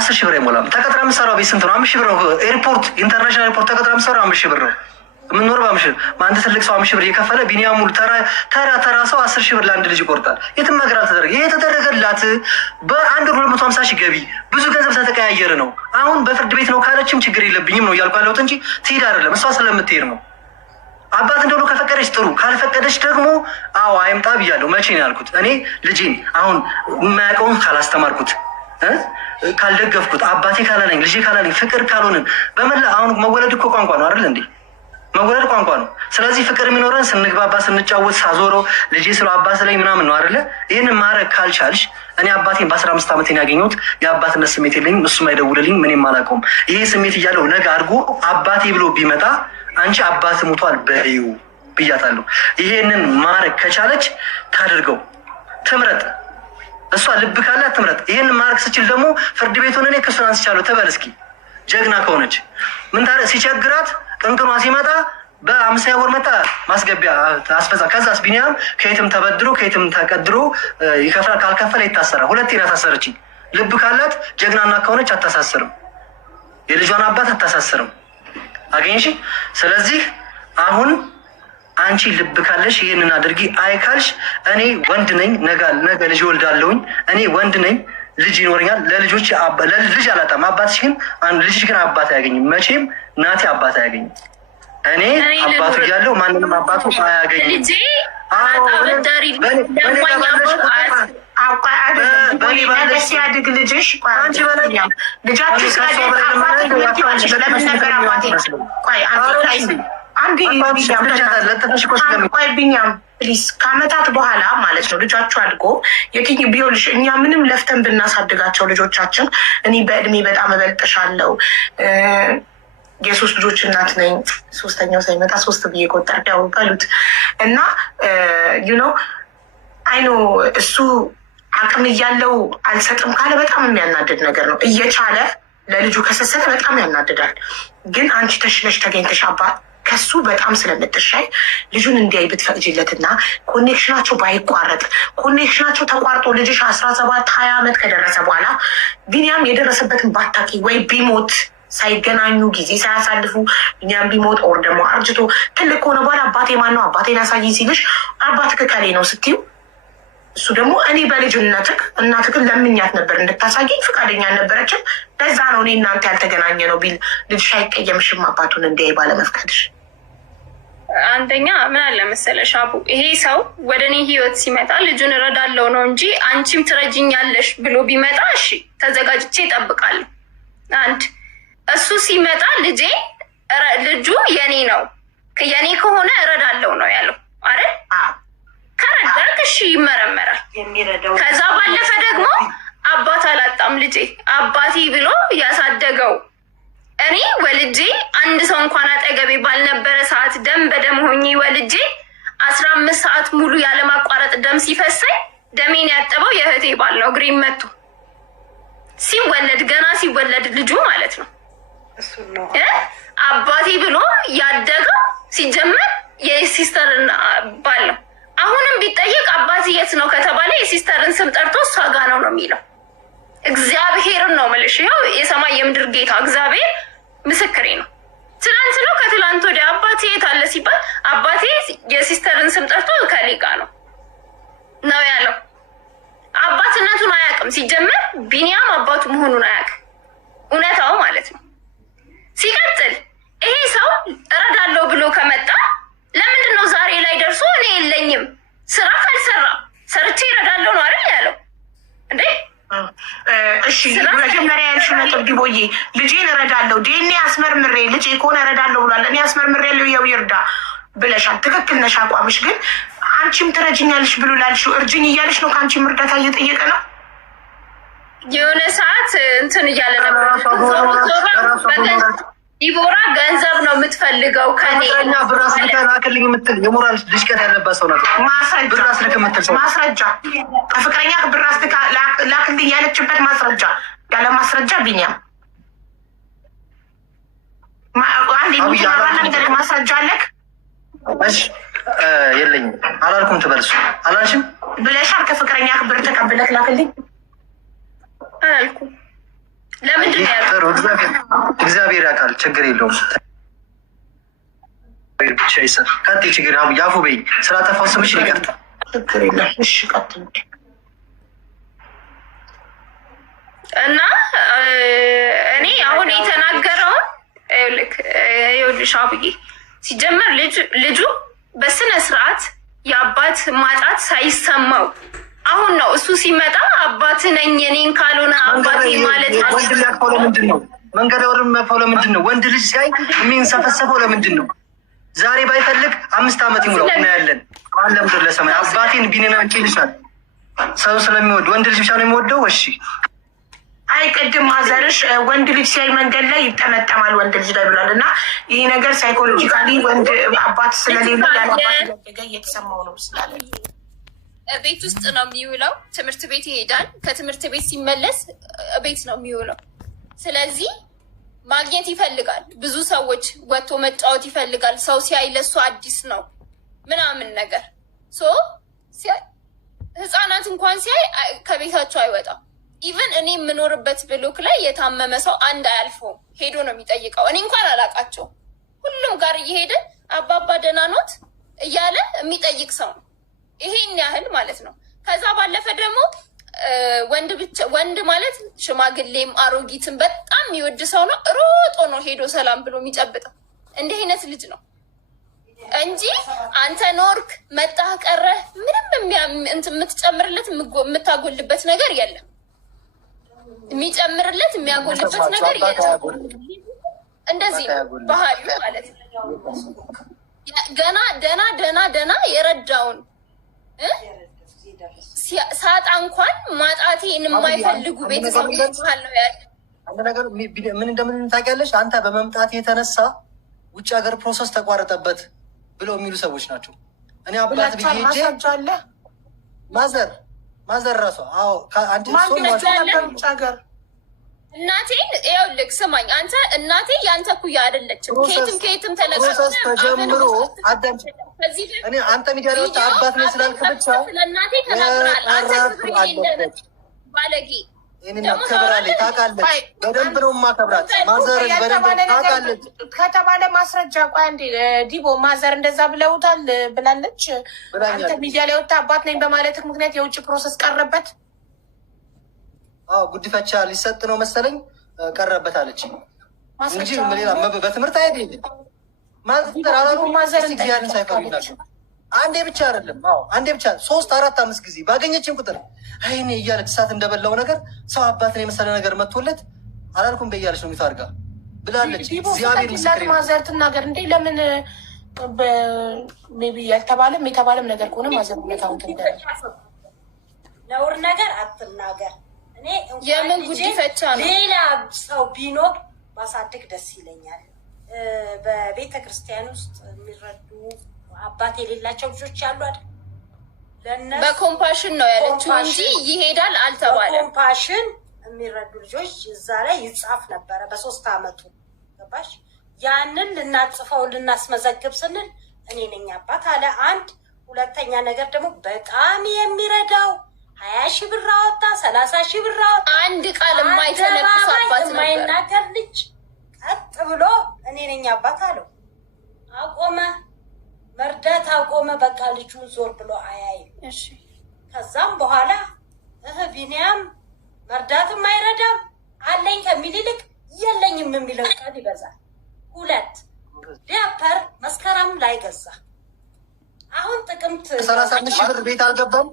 10,000 ብር አይሞላም። ተቀጥራ የምትሰራው ቤት ስንት ነው? 5,000 ብር ነው። ኤርፖርት ኢንተርናሽናል ኤርፖርት ተቀጥራ የምትሰራው 5,000 ብር ነው። የምንኖር በ5,000 ብር። አንድ ትልቅ ሰው 5,000 ብር እየከፈለ ቢኒያም ሙሉ ተራ ሰው 10,000 ብር ለአንድ ልጅ ይቆርጣል። የትም ነገር አልተደረገ። ይሄ የተደረገላት በአንድ 250,000 ገቢ ብዙ ገንዘብ ተተቀያየረ ነው። አሁን በፍርድ ቤት ነው ካለችም ችግር የለብኝም ነው እያልኩ ያለሁት እንጂ ትሄድ አይደለም። እሷ ስለምትሄድ ነው። አባት እንደሆነ ከፈቀደች ጥሩ፣ ካልፈቀደች ደግሞ አዎ አይምጣ ብያለሁ። መቼ ነው ያልኩት? እኔ ልጄን አሁን የማያውቀውን ካላስተማርኩት፣ ካልደገፍኩት፣ አባቴ ካላለኝ፣ ልጄ ካላለኝ፣ ፍቅር ካልሆንን በመላ አሁን መወለድ እኮ ቋንቋ ነው አይደል እንዴ? መወለድ ቋንቋ ነው። ስለዚህ ፍቅር የሚኖረን ስንግባባ፣ ስንጫወት፣ ሳዞረው ልጄ ስለ አባት ላይ ምናምን ነው አይደለ? ይህንን ማድረግ ካልቻልሽ እኔ አባቴን በ15 ዓመት ያገኘሁት የአባትነት ስሜት የለኝም። እሱም አይደውልልኝ፣ ምንም አላውቀውም። ይሄ ስሜት እያለው ነገ አድርጎ አባቴ ብሎ ቢመጣ አንቺ አባት ሙቷል በይው ብያታለሁ። ይሄንን ማድረግ ከቻለች ታድርገው፣ ትምረጥ። እሷ ልብ ካላት ትምረጥ። ይሄንን ማድረግ ስችል ደግሞ ፍርድ ቤቱን እኔ ክሱን አንስቻለሁ ትበል እስኪ። ጀግና ከሆነች ምን ታዲያ ሲቸግራት ቅንቅኗ ሲመጣ በ50 ወር መጣ ማስገቢያ አስፈዛ። ከዛስ ቢኒያም ከየትም ተበድሮ ከየትም ተቀድሮ ይከፍላል። ካልከፈለ ይታሰራል። ሁለቴ ነው ታሰረችኝ። ልብ ካላት ጀግናና ከሆነች አታሳስርም። የልጇን አባት አታሳስርም። አገኘሽ? ስለዚህ አሁን አንቺ ልብ ካለሽ ይህንን አድርጊ። አይ ካልሽ እኔ ወንድ ነኝ፣ ነገ ልጅ ወልዳለሁኝ። እኔ ወንድ ነኝ፣ ልጅ ይኖረኛል። ለልጆች ልጅ አላጣም። አባትሽ ግን ልጅሽ ግን አባት አያገኝም። መቼም ናቲ አባት አያገኝም። እኔ አባቱ እያለሁ ማንንም አባቱ አያገኝም። ሲያድግ ልጅሽ ቢኒያም ፕሊዝ ከአመታት በኋላ ማለት ነው ልጃችሁ አድጎ ቢሆንሽ እኛ ምንም ለፍተን ብናሳድጋቸው ልጆቻችን እኔ በእድሜ በጣም እበልጥሻለሁ የ3 ልጆች እናት ነኝ። 3ኛው ሳይመጣ 3 ብዬ ቆጠር ያው በሉት እና ዩኖ አይኖ እሱ አቅም እያለው አልሰጥም ካለ በጣም የሚያናድድ ነገር ነው። እየቻለ ለልጁ ከሰሰተ በጣም ያናድዳል። ግን አንቺ ተሽለሽ ተገኝተሽ አባት ከሱ በጣም ስለምትሻይ ልጁን እንዲያይ ብትፈቅጂለትና ኮኔክሽናቸው ባይቋረጥ፣ ኮኔክሽናቸው ተቋርጦ ልጅሽ 17-20 ዓመት ከደረሰ በኋላ ቢኒያም የደረሰበትን ባታቂ ወይ ቢሞት ሳይገናኙ ጊዜ ሳያሳልፉ ቢኒያም ቢሞት ኦር ደግሞ አርጅቶ ትልቅ ከሆነ በኋላ አባቴ ማን ነው አባቴን ያሳይኝ ሲልሽ አባትህ ከሌ ነው ስትዩ እሱ ደግሞ እኔ በልጅነትህ እናትህን ለምኛት ነበር እንድታሳየኝ ፈቃደኛ አልነበረችም፣ ለዛ ነው እኔ እናንተ ያልተገናኘ ነው ቢል ልጅሽ አይቀየምሽም አባቱን እንዲያይ ባለመፍቀድሽ? አንደኛ ምን አለ መሰለሽ አቡ፣ ይሄ ሰው ወደ እኔ ህይወት ሲመጣ ልጁን እረዳለው ነው እንጂ አንቺም ትረጅኛለሽ ብሎ ቢመጣ እሺ ተዘጋጅቼ እጠብቃለሁ። አንድ እሱ ሲመጣ ልጁ የኔ ነው የኔ ከሆነ እረዳለው ነው ያለው አይደል? ከረዳክ እሺ ይመረመራል። ከዛ ባለፈ ደግሞ አባት አላጣም ልጄ አባቴ ብሎ ያሳደገው እኔ ወልጄ አንድ ሰው እንኳን አጠገቤ ባልነበረ ሰዓት ደም በደም ሆኜ ወልጄ 15 ሰዓት ሙሉ ያለማቋረጥ ደም ሲፈሰኝ ደሜን ያጠበው የእህቴ ባል ነው። ግሪን መቶ ሲወለድ ገና ሲወለድ ልጁ ማለት ነው አባቴ ብሎ ያደገው ሲጀመር የሲስተርን ባል ነው። አሁንም ቢጠየቅ አባቴ የት ነው ከተባለ የሲስተርን ስም ጠርቶ እሷ ጋ ነው የሚለው። እግዚአብሔርን ነው የምልሽ። ያው የሰማይ የምድር ጌታ እግዚአብሔር ምስክሬ ነው። ትናንት ነው ከትላንት ወዲያ አባቴ የት አለ ሲባል አባቴ የሲስተርን ስም ጠርቶ ከሌ ጋ ነው ያለው። አባትነቱን አያውቅም። ሲጀመር ቢኒያም አባቱ መሆኑን አያውቅም። እውነታው ማለት ነው። ሲቀጥል ይሄ ሰው እረዳለሁ ብሎ ከመጣ ለምንድን ነው ዛሬ ላይ ደርሶ እኔ የለኝም ስራ ካልሰራ ሰርቼ እረዳለሁ ነው አይደል ያለው እንዴ? እሺ መጀመሪያ ያልሽው ነጥብ ዲቦዬ ልጄን እረዳለሁ ዲኤንኤ አስመርምሬ ልጄ ከሆነ እረዳለሁ ብሏል። እኔ አስመርምሬ ያለው ይርዳ ብለሻል። ትክክል ነሽ። አቋምሽ ግን አንቺም ትረጅኛለሽ ብሎ ላልሽው እርጅኝ እያለሽ ነው ከአንቺም እርዳታ እየጠየቀ ነው። የሆነ ሰዓት እንትን እያለ ነበር ዲቦራ ገንዘብ ነው የምትፈልገው ከኔ ብራስ ልከላክልኝ የምትል የሞራል ድሽቀት ያለባት ሰው ናት። ማስረጃ ከፍቅረኛ ብራስ ላክልኝ ያለችበት ማስረጃ ያለ ማስረጃ ቢኒያም አንድ የሚሰራ ማስረጃ አለክ? የለኝም አላልኩም። ትበልሱ አላልሽም ብለሻል። ከፍቅረኛ ብር ተቀብለክ ላክልኝ አላልኩም። አውቃለሁ። እግዚአብሔር ያውቃል። ችግር የለውም። ብቻ ይሰር ቀጥ ችግር ያፉ በይ ስላጠፋው ስምሽ ይቀርታ። ችግር የለም። እሺ ቀጥል። እና እኔ አሁን የተናገረውን ይኸውልሽ አብዬ ሲጀመር ልጁ በስነ ስርዓት የአባት ማጣት ሳይሰማው አሁን ነው እሱ ሲመጣ አባት ነኝ እኔን ካልሆነ አባቴ ማለት ወንድ የሚያቅፈው ለምንድን ነው? መንገድ ወር የሚያቅፈው ለምንድን ነው? ወንድ ልጅ ሲያይ የሚንሰፈሰፈው ለምንድን ነው? ዛሬ ባይፈልግ 5 ዓመት ይሙላው እናያለን። አሁን ለምድር ለሰማይ አባቴን ቢኔና ይልሻል። ሰው ስለሚወድ ወንድ ልጅ ብቻ ነው የሚወደው። እሺ አይ ቅድም ማዘርሽ ወንድ ልጅ ሲያይ መንገድ ላይ ይጠመጠማል ወንድ ልጅ ላይ ብሏል። እና ይህ ነገር ሳይኮሎጂካሊ ወንድ አባት ስለሌለ ያለ አባት እየተሰማው ነው ስላለ ቤት ውስጥ ነው የሚውለው። ትምህርት ቤት ይሄዳል። ከትምህርት ቤት ሲመለስ ቤት ነው የሚውለው። ስለዚህ ማግኘት ይፈልጋል። ብዙ ሰዎች ወጥቶ መጫወት ይፈልጋል። ሰው ሲያይ ለሱ አዲስ ነው ምናምን ነገር ህፃናት እንኳን ሲያይ ከቤታቸው አይወጣም። ኢቨን እኔ የምኖርበት ብሎክ ላይ የታመመ ሰው አንድ አያልፈውም። ሄዶ ነው የሚጠይቀው። እኔ እንኳን አላውቃቸውም። ሁሉም ጋር እየሄደ አባባ ደህና ኖት እያለ የሚጠይቅ ሰው ነው። ይሄን ያህል ማለት ነው። ከዛ ባለፈ ደግሞ ወንድ ማለት ሽማግሌም አሮጊትም በጣም የሚወድ ሰው ነው። ሮጦ ነው ሄዶ ሰላም ብሎ የሚጨብጠው። እንዲህ አይነት ልጅ ነው እንጂ አንተ ኖርክ መጣህ ቀረህ ምንም የምትጨምርለት የምታጎልበት ነገር የለም። የሚጨምርለት የሚያጎልበት ነገር የለም። እንደዚህ ባህሉ ማለት ነው። ገና ደና የረዳውን ሳጣ እንኳን ማጣቴን የማይፈልጉ ቤተሰቦች ባህል ነው ያለ። አንድ ነገር ምን እንደምን ታውቂያለሽ? አንተ በመምጣት የተነሳ ውጭ ሀገር ፕሮሰስ ተቋረጠበት ብለው የሚሉ ሰዎች ናቸው። እኔ አባት ብዬ ሄጄ ማዘር ራሷ አንድ ውጭ ሀገር እናቴን ይኸውልህ ስማኝ፣ አንተ እናቴ የአንተ ኩያ አይደለችም። ከየትም ፕሮሰስ ተጀምሮ እኔ አንተ ሚዲያ ላይ ወጣ አባት ነው ስላልክ ብቻ ስለእናቴ ተናግራል። አንተ ክብር የለህም ባለጌ። ከበራለች ታውቃለች፣ በደንብ ነው የማከብራት። ማዘርን በደንብ ታውቃለች ከተባለ ማስረጃ ቆይ አንዴ ዲቦ ማዘር እንደዛ ብለውታል ብላለች። አንተ ሚዲያ ላይ ወጣ አባት ነኝ በማለትህ ምክንያት የውጭ ፕሮሰስ ቀረበት። ጉዲፈቻ ሊሰጥ ነው መሰለኝ ቀረበት አለች እንጂ ሌላ በትምህርት አይደል ማዘር ያን ሳይፈሩ ናቸው። አንዴ ብቻ አይደለም አንዴ ብቻ 3 4 5 ጊዜ ባገኘችን ቁጥር አይኔ እያለች እሳት እንደበላው ነገር ሰው አባትን የመሰለ ነገር መጥቶለት አላልኩም በያለች ነው የሚታርጋ ብላለች። እግዚአብሔር ይመስገን ማዘር ትናገር እንዴ ለምን ሜቢ ያልተባለም የተባለም ነገር ከሆነ ማዘር ሁኔታውን ትንገር። ነውር ነገር አትናገር። እኔ የምን ጉዲፈቻ ነው? ሌላ ሰው ቢኖር ማሳደግ ደስ ይለኛል። በቤተ ክርስቲያን ውስጥ የሚረዱ አባት የሌላቸው ልጆች ያሉ አይደል? ለነሱ በኮምፓሽን ነው ያለችው እንጂ ይሄዳል አልተባለም። በኮምፓሽን የሚረዱ ልጆች እዛ ላይ ይጻፍ ነበረ በ3 ዓመቱ ገባሽ? ያንን ልናጽፈው ልናስመዘግብ ስንል እኔ ነኝ አባት አለ። አንድ ሁለተኛ ነገር ደግሞ በጣም የሚረዳው 20 ሺህ ብር አወጣ፣ 30 ሺህ ብር አወጣ። አንድ ቃል የማይተነፍስ አባት ነበር። የማይናገር ልጅ ቀጥ ብሎ እኔ ነኝ አባት አለው። አቆመ፣ መርዳት አቆመ። በቃ ልጁን ዞር ብሎ አያይም። እሺ ከዛም በኋላ ቢኒያም መርዳትም አይረዳም አለኝ ከሚል ይልቅ የለኝም የሚለው ቃል ይበዛል። 2 ዲያፐር መስከረም ላይ ገዛ። አሁን ጥቅምት 35 ሺህ ብር ቤት አልገባም።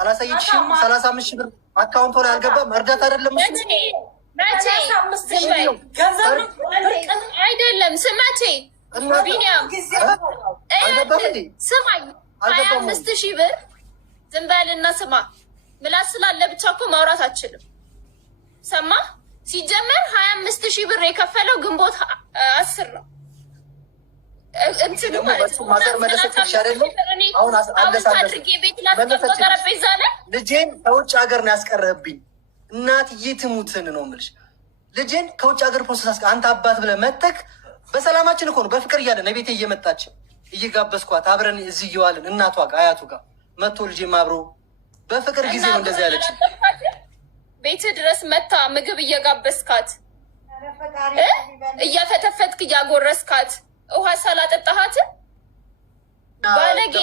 አላሳይችሽም? 35 ሺህ ብር አካውንት ላይ አልገባም። እርዳታ አይደለም እሱ መቼ አይደለም ስመቼ ቢኒያም ስማኝ 25 ሺህ ብር ዝም በልና ስማ። ምላስ ስላለ ብቻ እኮ ማውራት አችልም። ሰማ ሲጀመር 25 ሺህ ብር የከፈለው ግንቦት 10 ነው። እንትኑ ማለት ነው ልጄን ከውጭ ሀገር ነው ያስቀረህብኝ። እናትዬ ትሙትን ነው የምልሽ። ልጄን ከውጭ ሀገር ፕሮሰስ አንተ አባት ብለህ መተክ በሰላማችን እኮ ነው በፍቅር እያለን ቤቴ እየመጣች እየጋበዝኳት አብረን እዚህ እየዋልን እናቷ ጋር አያቱ ጋር መጥቶ ልጄም አብሮ በፍቅር ጊዜ ነው እንደዚህ ያለች። ቤት ድረስ መታ ምግብ እየጋበዝካት እያፈተፈትክ እያጎረስካት ውሃ ሳላጠጣሃት ባለጌ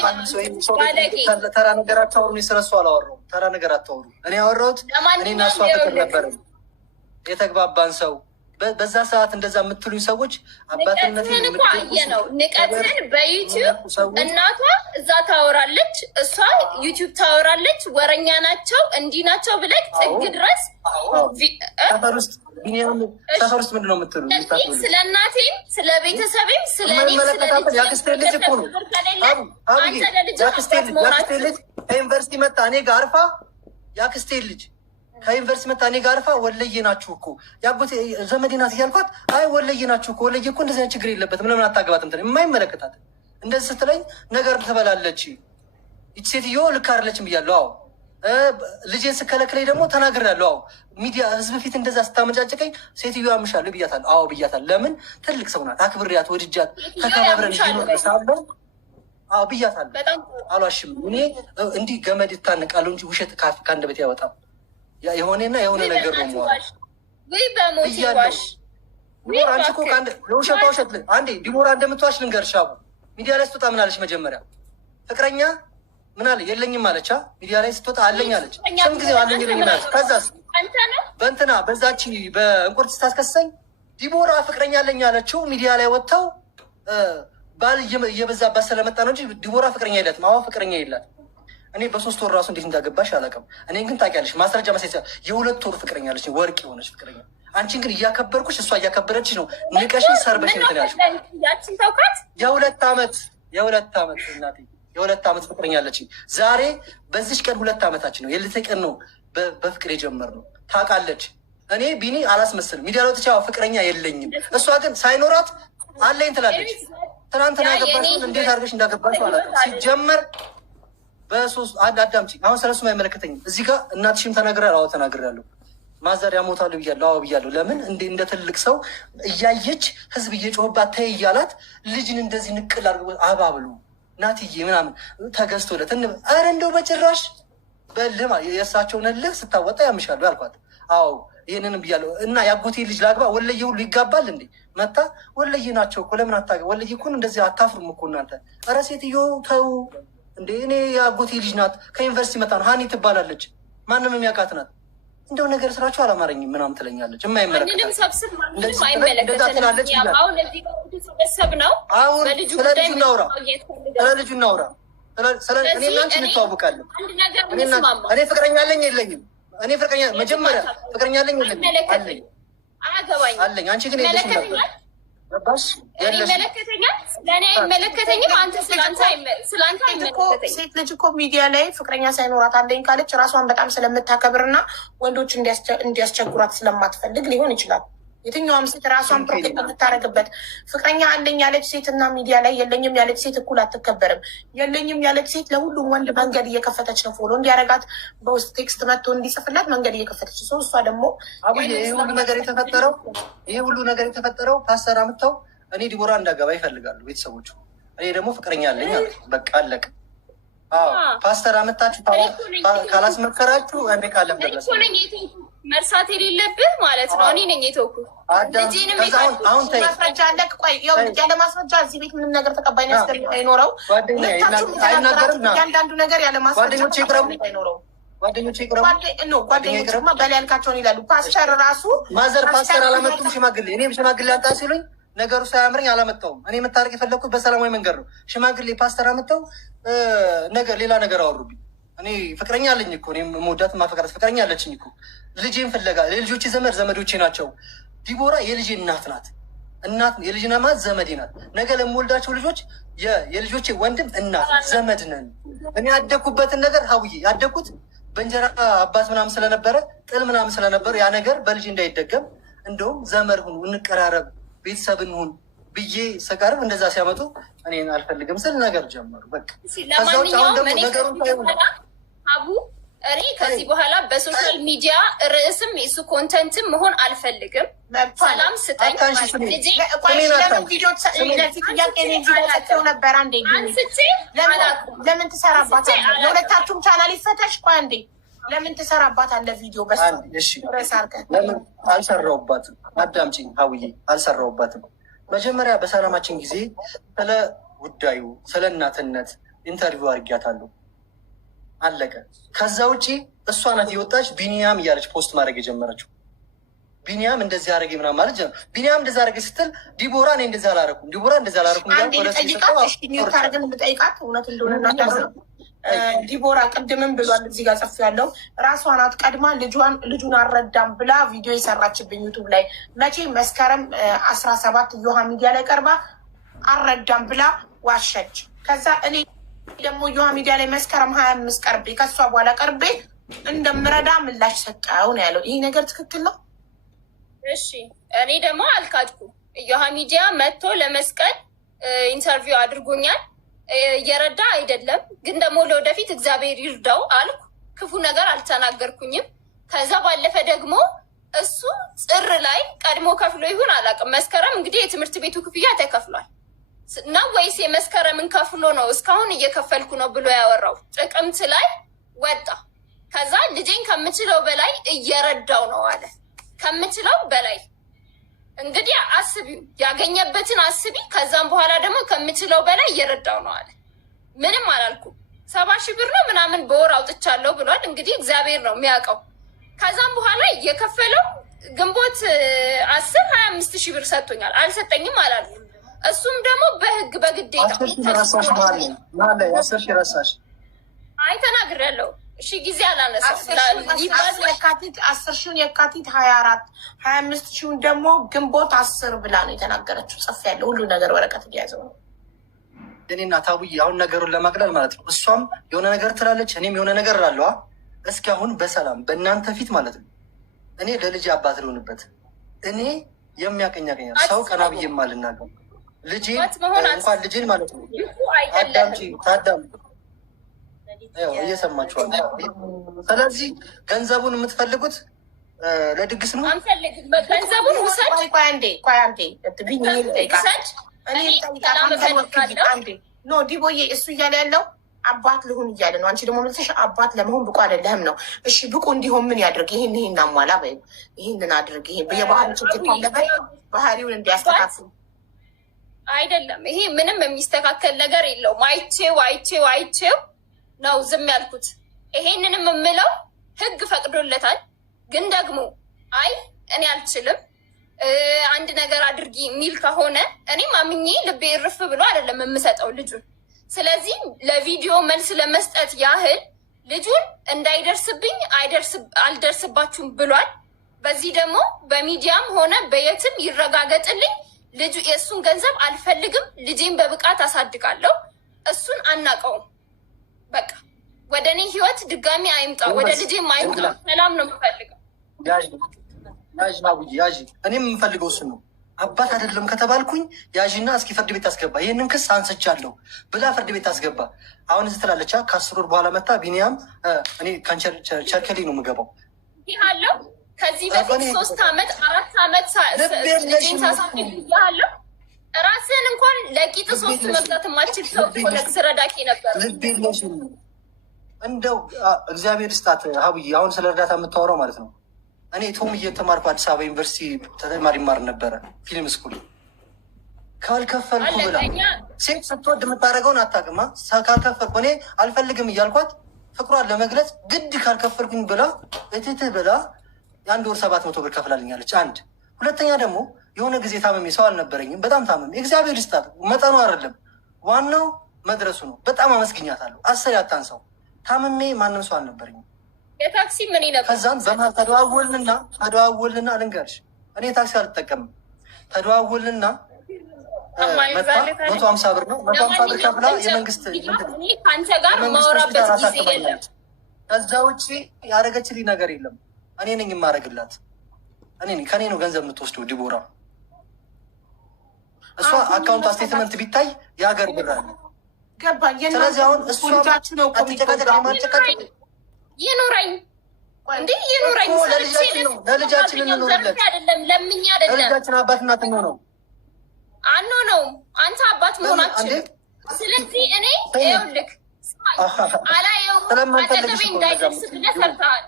ተራ ነገር አታወሩ። ስለሱ አላወራሁም። ተራ ነገር አታወሩ። እኔ ያወራሁት እኔና እሷ ፍቅር ነበር፣ የተግባባን ሰው። በዛ ሰዓት እንደዛ የምትሉኝ ሰዎች አባትነትን እኮ አየ ነው። ንቀትን በዩቲዩብ እናቷ እዛ ታወራለች፣ እሷ ዩቲዩብ ታወራለች። ወረኛ ናቸው እንዲህ ናቸው ብለህ ጥግ ድረስ ሰፈር ውስጥ ምንድን ነው የምትሉ? ስለ እናቴም ስለ ቤተሰቤም ስለ ያክስቴ ልጅ እኮ ነው። ያክስቴ ልጅ ከዩኒቨርሲቲ መጣ እኔ ጋር አርፋ፣ ያክስቴ ልጅ ከዩኒቨርሲቲ መጣ እኔ ጋር አርፋ፣ ወለየ ናችሁ እኮ ያጎቴ ዘመዴ ናት እያልኳት፣ አይ ወለየ ናችሁ እኮ፣ ወለየ እኮ እንደዚህ ችግር የለበትም ለምን አታገባትም? የማይመለከታት እንደዚህ ስትለኝ ነገር ትበላለች። ይች ሴትዮ ልክ አይደለችም ብያለሁ። አዎ ልጄን ስከለክለኝ ደግሞ ተናግሬያለሁ። አዎ ሚዲያ ህዝብ ፊት እንደዛ ስታመጫጭቀኝ ሴትዮ አምሻለሁ ብያታለሁ። አዎ ብያታለሁ። ለምን ትልቅ ሰው ናት፣ አክብሬያት ወድጃት ተከባብረን ሳለን አዎ ብያታለሁ። አሏሽም እኔ እንዲህ ገመድ ይታነቃለሁ እንጂ ውሸት ከአንደበቴ አይወጣም። የሆነና የሆነ ነገር ነው ማለት ብያለሁ። አንቺ እኮ ለውሸቷ ውሸት አንዴ ዲቦራ እንደምትዋሽ ልንገርሽ። አቡ ሚዲያ ላይ ስትወጣ ምን አለች መጀመሪያ? ፍቅረኛ ምን አለ የለኝም አለች። ሚዲያ ላይ ስትወጣ አለኝ አለች። ስም ጊዜ አለኝ አለች። ከዛስ በእንትና በዛች በእንቁርት ስታስከሰኝ ዲቦራ ፍቅረኛ አለኝ አለችው። ሚዲያ ላይ ወጥተው ባል እየበዛባት ስለመጣ ነው እንጂ ዲቦራ ፍቅረኛ የላትም። አዎ ፍቅረኛ የላት። እኔ በ3 ወር ራሱ እንዴት እንዳገባሽ አላውቅም። እኔ ግን ታውቂያለሽ፣ ማስረጃ ማሳየት የ2 ወር ፍቅረኛ አለች፣ ወርቅ የሆነች ፍቅረኛ። አንቺን ግን እያከበርኩሽ እሷ እያከበረች ነው። ንቀሽን ሰርበሽ እንትን ያልሽው የ2 ዓመት እናቴ የ2 ዓመት ፍቅረኛ አለችኝ። ዛሬ በዚች ቀን 2 ዓመታችን ነው። የልተ ቀን ነው በፍቅር የጀመርነው። ታውቃለች። እኔ ቢኒ አላስመስልም። ሚዲያ ላይ ወጥቼ ፍቅረኛ የለኝም። እሷ ግን ሳይኖራት አለኝ ትላለች። ትናንትና ያገባሽ እንዴት አድርገሽ እንዳገባሽ አላውቅም። ሲጀመር በ3 አዳምጪ። አሁን ስለሱ አይመለከተኝም። እዚህ ጋር እናትሽም ተናግሬያለሁ። አዎ ተናግሬያለሁ። ማዘሪያ ሞታሉ ብያለሁ። አዎ ብያለሁ። ለምን እንደ ትልቅ ሰው እያየች ህዝብ እየጮህባት ተይ እያላት ልጅን እንደዚህ ንቅል አድርገው አባብሉ ናትዬ ምናምን ተገዝቶለት ኧረ እንደው በጭራሽ በልህ የእሳቸውን እልህ ስታወጣ ያምሻሉ ያልኳት። አዎ ይህንንም ብያለሁ። እና ያጎቴ ልጅ ላግባ ወለየ ሁሉ ይጋባል እንዴ? መታ ወለየ ናቸው እኮ ለምን አታገባ? ወለየ እኮ እንደዚህ አታፍሩም እኮ እናንተ። ኧረ ሴትዮ ተው እንዴ! እኔ የአጎቴ ልጅ ናት፣ ከዩኒቨርሲቲ መጣ ነው። ሀኒ ትባላለች፣ ማንም የሚያውቃት ናት። እንደው ነገር ስራቸው አላማረኝም ምናምን ትለኛለች። የማይመለከታል ሰብስብ አይመለከትላለች። አሁን እዚህ ሰበሰብ ነው። አሁን ስለ ልጁ እናውራ፣ ስለ ልጁ እናውራ። እኔ እናንቺ እንተዋወቃለን። እኔ ፍቅረኛ አለኝ የለኝም? እኔ ፍቅረኛ መጀመሪያ ፍቅረኛ አለኝ የለኝም? አለኝ። አንቺ ግን የለሽም ነበር። ይመለከተኛል፣ ለእኔ አይመለከተኝም። አንተ ስለአንተ አይመለከተኝም። ሴት ልጅ እኮ ሚዲያ ላይ ፍቅረኛ ሳይኖራት አለኝ ካለች ራሷን በጣም ስለምታከብርና ወንዶች እንዲያስቸግሯት ስለማትፈልግ ሊሆን ይችላል። የትኛውም ሴት ራሷን ፕሮቴክት የምታደርግበት ፍቅረኛ አለኝ ያለች ሴት እና ሚዲያ ላይ የለኝም ያለች ሴት እኩል አትከበርም። የለኝም ያለች ሴት ለሁሉም ወንድ መንገድ እየከፈተች ነው። ፎሎ እንዲያረጋት በውስጥ ቴክስት መጥቶ እንዲጽፍላት መንገድ እየከፈተች ሰው እሷ ደግሞ ይሄ ሁሉ ነገር የተፈጠረው ፓስተር አምጥተው እኔ ዲቦራ እንዳገባ ይፈልጋሉ ቤተሰቦቹ። እኔ ደግሞ ፍቅረኛ አለኝ በቃ አለቀ። ፓስተር አመጣችሁ ካላስመከራችሁ እኔ ካለም ደረሰ መርሳት የሌለብህ ማለት ነው። እኔ ነኝ የተውኩት። አሁን ማስረጃ አለቅ። ቆይ ያለ ማስረጃ እዚህ ቤት ምንም ነገር ተቀባይነት አይኖረው። እያንዳንዱ ነገር ያለ ማስረጃ አይኖረው። ጓደኞችማ በላይ ያልካቸውን ይላሉ። ፓስተር ራሱ ማዘር ፓስተር አላመጡም። ሽማግሌ እኔም ሽማግሌ አምጣ ሲሉኝ ነገሩ ሳያምረኝ አላመጣውም። እኔ መታረቅ የፈለግኩት በሰላማዊ መንገድ ነው። ሽማግሌ ፓስተር አመጣው ሌላ ነገር አወሩብኝ። እኔ ፍቅረኛ አለኝ እኮ እኔ መወዳት ማፈቀራት ፍቅረኛ አለችኝ እኮ ልጄን ፍለጋ የልጆቼ ዘመዶቼ ናቸው። ዲቦራ የልጄ እናት ናት። የልጅና ማት ዘመዴ ናት። ነገ ለምወልዳቸው ልጆች የልጆቼ ወንድም እናት ዘመድ ነን። እኔ ያደግኩበትን ነገር ሀውዬ ያደግኩት በእንጀራ አባት ምናምን ስለነበረ ጥል ምናምን ስለነበረ ያ ነገር በልጅ እንዳይደገም እንደውም ዘመድ ሁኑ እንቀራረብ ቤተሰብ እንሁን ብዬ ስቀርብ እንደዛ ሲያመጡ እኔን አልፈልግም ስል ነገር ጀመሩ። በቃ ከዛ ውጭ አሁን ደግሞ ነገሩን አቡ እኔ ከዚህ በኋላ በሶሻል ሚዲያ ርዕስም የሱ ኮንተንትም መሆን አልፈልግም። ሰላም ስጠኝ። ነበር አንዴ ለምን ትሰራባታለህ? የሁለታችሁም ቻናል ይፈተሽ። ቆይ አንዴ ለምን ትሰራባታለህ ቪዲዮ? ለምን አልሰራሁባትም? አዳምጪኝ ሀውዬ፣ አልሰራሁባትም። መጀመሪያ በሰላማችን ጊዜ ስለ ጉዳዩ ስለ እናትነት ኢንተርቪው አድርጊያታለሁ። አለቀ። ከዛ ውጪ እሷ ናት የወጣች ቢኒያም እያለች ፖስት ማድረግ የጀመረችው። ቢኒያም እንደዚህ አደረገ ምናምን ማለት ጀመረ። ቢኒያም እንደዚህ አደረገ ስትል ዲቦራ እኔ እንደዚህ አላረኩም፣ ዲቦራ እንደዚህ አላረኩም። ጠይቃት እውነት እንደሆነ ዲቦራ ቅድምም ብሏል እዚህ ጋር ጽፍ ያለው ራሷ ናት ቀድማ ልጁን አልረዳም ብላ ቪዲዮ የሰራችብኝ ዩቱብ ላይ መቼ መስከረም 17 ዮሃ ሚዲያ ላይ ቀርባ አልረዳም ብላ ዋሸች። ከዛ እኔ ደግሞ ዮሃ ሚዲያ ላይ መስከረም 25 ቀርቤ ከሷ በኋላ ቀርቤ እንደምረዳ ምላሽ ሰጠው ነው ያለው። ይህ ነገር ትክክል ነው? እሺ እኔ ደግሞ አልካድኩም። ዮሃ ሚዲያ መጥቶ ለመስቀል ኢንተርቪው አድርጎኛል። እየረዳ አይደለም ግን ደግሞ ለወደፊት እግዚአብሔር ይርዳው አልኩ። ክፉ ነገር አልተናገርኩኝም። ከዛ ባለፈ ደግሞ እሱ ጥር ላይ ቀድሞ ከፍሎ ይሁን አላውቅም። መስከረም እንግዲህ የትምህርት ቤቱ ክፍያ ተከፍሏል ነው ወይስ የመስከረምን ከፍሎ ነው እስካሁን እየከፈልኩ ነው ብሎ ያወራው? ጥቅምት ላይ ወጣ። ከዛ ልጄን ከምችለው በላይ እየረዳው ነው አለ። ከምችለው በላይ እንግዲህ አስቢ፣ ያገኘበትን አስቢ። ከዛም በኋላ ደግሞ ከምችለው በላይ እየረዳው ነው አለ። ምንም አላልኩም። 70 ሺህ ብር ነው ምናምን በወር አውጥቻለሁ ብሏል። እንግዲህ እግዚአብሔር ነው የሚያውቀው። ከዛም በኋላ የከፈለው ግንቦት 10 25 ሺህ ብር ሰጥቶኛል። አልሰጠኝም አላልኩም። እሱም ደግሞ በህግ በግዴታ አይ ተናግሬያለሁ። እሺ ጊዜ አላነሳም። 10 ሺውን የካቲት 24 25 ሺውን ደግሞ ግንቦት 10 ብላ ነው የተናገረችው። ጽፍ ያለው ሁሉ ነገር ወረቀት እያያዘው ነው። እኔና ታውዬ አሁን ነገሩን ለማቅለል ማለት ነው። እሷም የሆነ ነገር ትላለች፣ እኔም የሆነ ነገር እላለሁ። እስኪ አሁን በሰላም በእናንተ ፊት ማለት ነው እኔ ለልጅ አባት ልሆንበት። እኔ የሚያቀኝ ያቀኛል። ሰው ቀና ብዬ የማልናገር ልጄ እንኳን ልጄን ማለት ነው። አዳምጪ ታዳም እየሰማችኋል። ስለዚህ ገንዘቡን የምትፈልጉት ለድግስ ነው። አንፈልግም። ገንዘቡን ውሰድ። ኖ ዲቦዬ እሱ እያለ ያለው አባት ልሁን እያለ ነው። አንቺ ደግሞ መልሰሽ አባት ለመሆን ብቁ አይደለህም ነው። እሺ ብቁ እንዲሆን ምን ያድርግ? ይህን አሟላ በይው፣ ይህንን አድርግ፣ ይሄ የባህል ችግር ካለበት ባህሪውን እንዲያስተካክል አይደለም። ይሄ ምንም የሚስተካከል ነገር የለውም። አይቼው ነው ዝም ያልኩት። ይሄንንም የምለው ህግ ፈቅዶለታል። ግን ደግሞ አይ እኔ አልችልም አንድ ነገር አድርጊ የሚል ከሆነ እኔም አምኜ ልቤ እርፍ ብሎ አይደለም የምሰጠው ልጁን። ስለዚህ ለቪዲዮ መልስ ለመስጠት ያህል ልጁን እንዳይደርስብኝ አልደርስባችሁም ብሏል። በዚህ ደግሞ በሚዲያም ሆነ በየትም ይረጋገጥልኝ። ልጁ የእሱን ገንዘብ አልፈልግም። ልጄን በብቃት አሳድጋለሁ። እሱን አናውቀውም። በቃ ወደ እኔ ህይወት ድጋሚ አይምጣ፣ ወደ ልጄም አይምጣ። ሰላም ነው የምፈልገው። ያዥ እኔም የምፈልገው እሱን ነው። አባት አይደለም ከተባልኩኝ ያዥና እስኪ ፍርድ ቤት አስገባ፣ ይህንን ክስ አንስቻለሁ ብላ ፍርድ ቤት አስገባ። አሁን እዚህ ትላለች። ከ10 ወር በኋላ መታ ቢኒያም እኔ ቸርከሌ ነው የምገባው ይሃለው። ከዚህ በፊት 3 ዓመት 4 ዓመት ልጄን ሳሳድግ ያለው ራስህን እንኳን ለቂጥ 3 መግዛት የማችል ሰው ኮለክ ስረዳቂ ነበር። እንደው እግዚአብሔር ስጣት ሀብዬ። አሁን ስለ እርዳታ የምታወራው ማለት ነው። እኔ ቶም እየተማርኩ አዲስ አበባ ዩኒቨርሲቲ ተማሪ ማር ነበረ ፊልም ስኩል። ካልከፈልኩ ብላ ሴት ስትወድ የምታደርገውን አታውቅማ። ካልከፈልኩ እኔ አልፈልግም እያልኳት ፍቅሯን ለመግለጽ ግድ ካልከፈልኩኝ ብላ እትትህ ብላ የ1 ወር 700 ብር ከፍላልኛለች። አንድ ሁለተኛ ደግሞ የሆነ ጊዜ ታመሜ ሰው አልነበረኝም። በጣም ታመሜ። እግዚአብሔር ይስጣት። መጠኑ አይደለም ዋናው መድረሱ ነው። በጣም አመስግኛታለሁ። 10 ያታንሰው ታመሜ ማንም ሰው አልነበረኝም። የታክሲ ምን ነበር? ከዛም በመሀል ተደዋወልንና ልንገርሽ እኔ ታክሲ አልጠቀምም። ተደዋወልንና መታ 150 ብር ነው 150 ብር ከፍላ የመንግስት ከአንተ ጋር ማውራበት ጊዜ የለም። ከዛ ውጭ ያደረገችልኝ ነገር የለም። እኔ ነኝ የማደርግላት። ከኔ ነው ገንዘብ የምትወስደው ዲቦራ። እሷ አካውንቷ ስቴትመንት ቢታይ የሀገር ብር አለ። ስለዚህ አሁን እሷ ይኑረኝ እንዴ ይኑረኝ። ለልጃችን እንኖርለት አይደለም ለምኛ አይደለም። ለልጃችን አባት እናት ነው አንሆነውም። አንተ አባት መሆናችን። ስለዚህ እኔ ይኸውልህ አላየው አጠገቤ እንዳይደርስ ብለህ ሰርተሃል።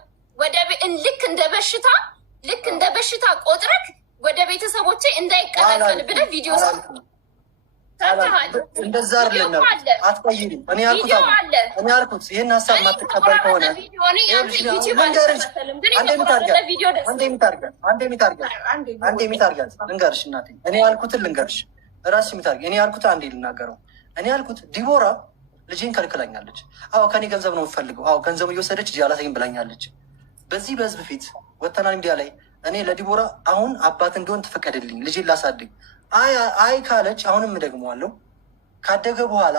ልክ እንደ በሽታ ቆጥረክ ወደ ቤተሰቦቼ እንዳይቀላቀል ብለህ ቪዲዮ ሰርተሃል። እንደዛ አይደለም አትቆይም። እኔ ያልኩት ይህን ሀሳብ ማትቀበል ከሆነ አንዴ ሚታርጋት ልንገርሽ እናቴ። እኔ ያልኩትን ልንገርሽ ራስሽ ሚታርግ። እኔ ያልኩት አንዴ ልናገረው። እኔ ያልኩት ዲቦራ ልጄን ከልክላኛለች። አዎ ከኔ ገንዘብ ነው የምፈልገው። አዎ ገንዘብ እየወሰደች እጅ አላሳይም ብላኛለች። በዚህ በህዝብ ፊት ወተና ሚዲያ ላይ እኔ ለዲቦራ አሁን አባት እንዲሆን ትፈቀድልኝ ልጄን ላሳድግ አይ ካለች አሁንም እደግመዋለሁ። ካደገ በኋላ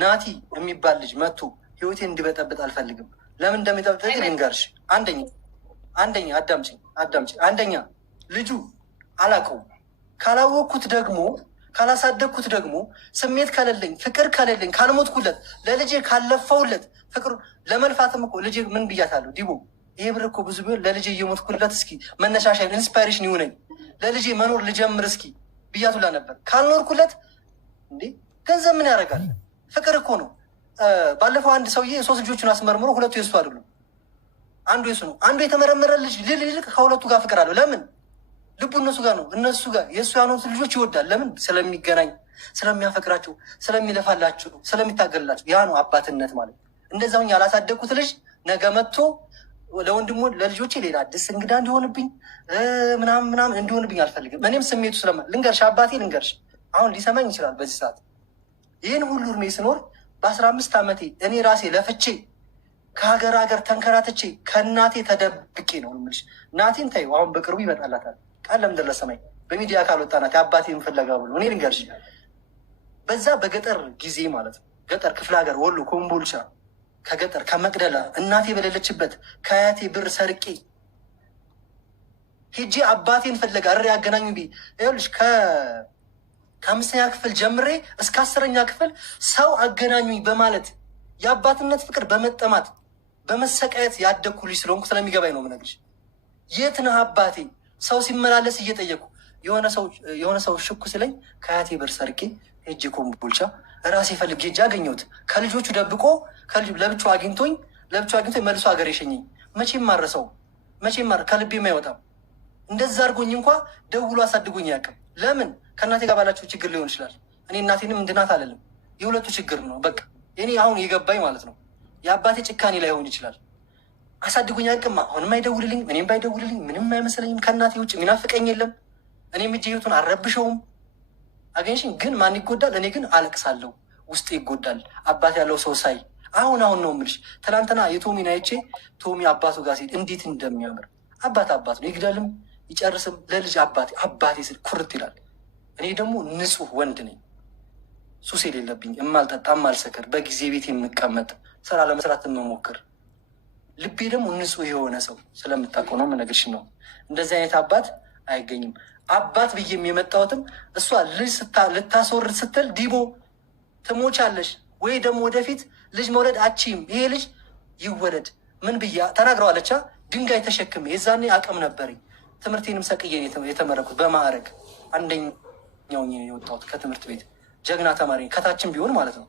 ናቲ የሚባል ልጅ መጥቶ ህይወቴን እንዲበጠብጥ አልፈልግም። ለምን እንደሚጠብጠቅ ልንገርሽ። አንደኛ አዳምጪኝ። አንደኛ ልጁ አላውቀውም። ካላወቅኩት ደግሞ ካላሳደግኩት ደግሞ ስሜት ከሌለኝ ፍቅር ከሌለኝ ካልሞትኩለት ለልጄ ካለፈውለት ፍቅር ለመልፋትም እኮ ልጄ ምን ብያታለሁ? ዲቦ ይሄ ብር እኮ ብዙ ቢሆን ለልጄ እየሞትኩለት እስኪ መነሻሻ ኢንስፓይሬሽን ይሁነኝ ለልጄ መኖር ልጀምር እስኪ ብያቱላ ነበር። ካልኖርኩለት እንዴ ገንዘብ ምን ያደርጋል? ፍቅር እኮ ነው። ባለፈው አንድ ሰውዬ 3 ልጆቹን አስመርምሮ 2 የሱ አይደሉም፣ አንዱ የሱ ነው። አንዱ የተመረመረ ልጅ ልልቅ ከ2 ጋር ፍቅር አለው። ለምን? ልቡ እነሱ ጋር ነው። እነሱ ጋር የእሱ ያኑት ልጆች ይወዳል። ለምን? ስለሚገናኝ፣ ስለሚያፈቅራቸው፣ ስለሚለፋላቸው፣ ስለሚታገልላቸው። ያ ነው አባትነት ማለት። እንደዛው ያላሳደግኩት ልጅ ነገ መጥቶ ለወንድሞ ለልጆቼ ሌላ አዲስ እንግዳ እንዲሆንብኝ ምናምን እንዲሆንብኝ አልፈልግም። እኔም ስሜቱ ልንገርሽ፣ አባቴ ልንገርሽ፣ አሁን ሊሰማኝ ይችላል በዚህ ሰዓት። ይህን ሁሉ እድሜ ስኖር በ15 ዓመቴ እኔ ራሴ ለፍቼ ከሀገር ተንከራትቼ ከእናቴ ተደብቄ ነው የምልሽ። እናቴን ተይው፣ አሁን በቅርቡ ይመጣላታል ቃል ለምድር ለሰማይ በሚዲያ ካልወጣ ናት አባቴን ፍለጋ ብሎ። እኔ ልንገርሽ፣ በዛ በገጠር ጊዜ ማለት ነው ገጠር ክፍለ ሀገር ወሎ ኮምቦልቻ ከገጠር ከመቅደላ እናቴ በሌለችበት ከአያቴ ብር ሰርቄ ሄጄ አባቴን ፈለጋ እሬ ያገናኙ ቢ ይኸውልሽ ከ5ኛ ክፍል ጀምሬ እስከ 10ኛ ክፍል ሰው አገናኙኝ በማለት የአባትነት ፍቅር በመጠማት በመሰቃየት ያደግኩ ልጅ ስለሆንኩ ስለሚገባኝ ነው የምነግርሽ። የት ነህ አባቴ? ሰው ሲመላለስ እየጠየኩ የሆነ ሰው ሽኩ ስለኝ ከአያቴ ብር ሰርቄ ሄጄ ኮምቦልቻ ራሴ ፈልጌ ሄጄ አገኘሁት። ከልጆቹ ደብቆ ለብቻው አግኝቶኝ መልሶ ሀገር የሸኘኝ። መቼም ማረሰው ከልቤም አይወጣም። እንደዛ አድርጎኝ እንኳ ደውሎ አሳድጎኝ ያውቅም። ለምን? ከእናቴ ጋር ባላቸው ችግር ሊሆን ይችላል። እኔ እናቴንም እንድናት አለልም። የሁለቱ ችግር ነው በቃ። እኔ አሁን የገባኝ ማለት ነው የአባቴ ጭካኔ ላይሆን ይችላል። አሳድጎኝ ያውቅም። አሁንም አይደውልልኝ፣ እኔም ባይደውልልኝ ምንም አይመስለኝም። ከእናቴ ውጭ የሚናፍቀኝ የለም። እኔም እጅ ህይወቱን አልረብሸውም። አገኝሽኝ ግን ማን ይጎዳል? እኔ ግን አለቅሳለሁ፣ ውስጥ ይጎዳል። አባት ያለው ሰው ሳይ አሁን ነው የምልሽ። ትናንትና የቶሚን አይቼ ቶሚ አባቱ ጋር ሲሄድ እንዴት እንደሚያምር አባት ነው። ይግደልም ይጨርስም ለልጅ አባቴ ስል ኩርት ይላል። እኔ ደግሞ ንጹህ ወንድ ነኝ፣ ሱስ የሌለብኝ፣ የማልጠጣ የማልሰክር፣ በጊዜ ቤት የምቀመጥ፣ ስራ ለመስራት የምሞክር፣ ልቤ ደግሞ ንጹህ የሆነ ሰው ስለምታውቀው ነው የምነግርሽ ነው። እንደዚህ አይነት አባት አይገኝም። አባት ብዬ የመጣሁትም እሷ ልጅ ልታስወርድ ስትል ዲቦ ትሞቻለሽ ወይ ደግሞ ወደፊት ልጅ መውለድ አቺም ይሄ ልጅ ይወለድ ምን ብያ ተናግረዋለቻ። ድንጋይ ተሸክሜ የዛኔ አቅም ነበረኝ። ትምህርቴንም ሰቅዬ የተመረኩት በማዕረግ አንደኛው የወጣሁት ከትምህርት ቤት ጀግና ተማሪ ከታችን ቢሆን ማለት ነው።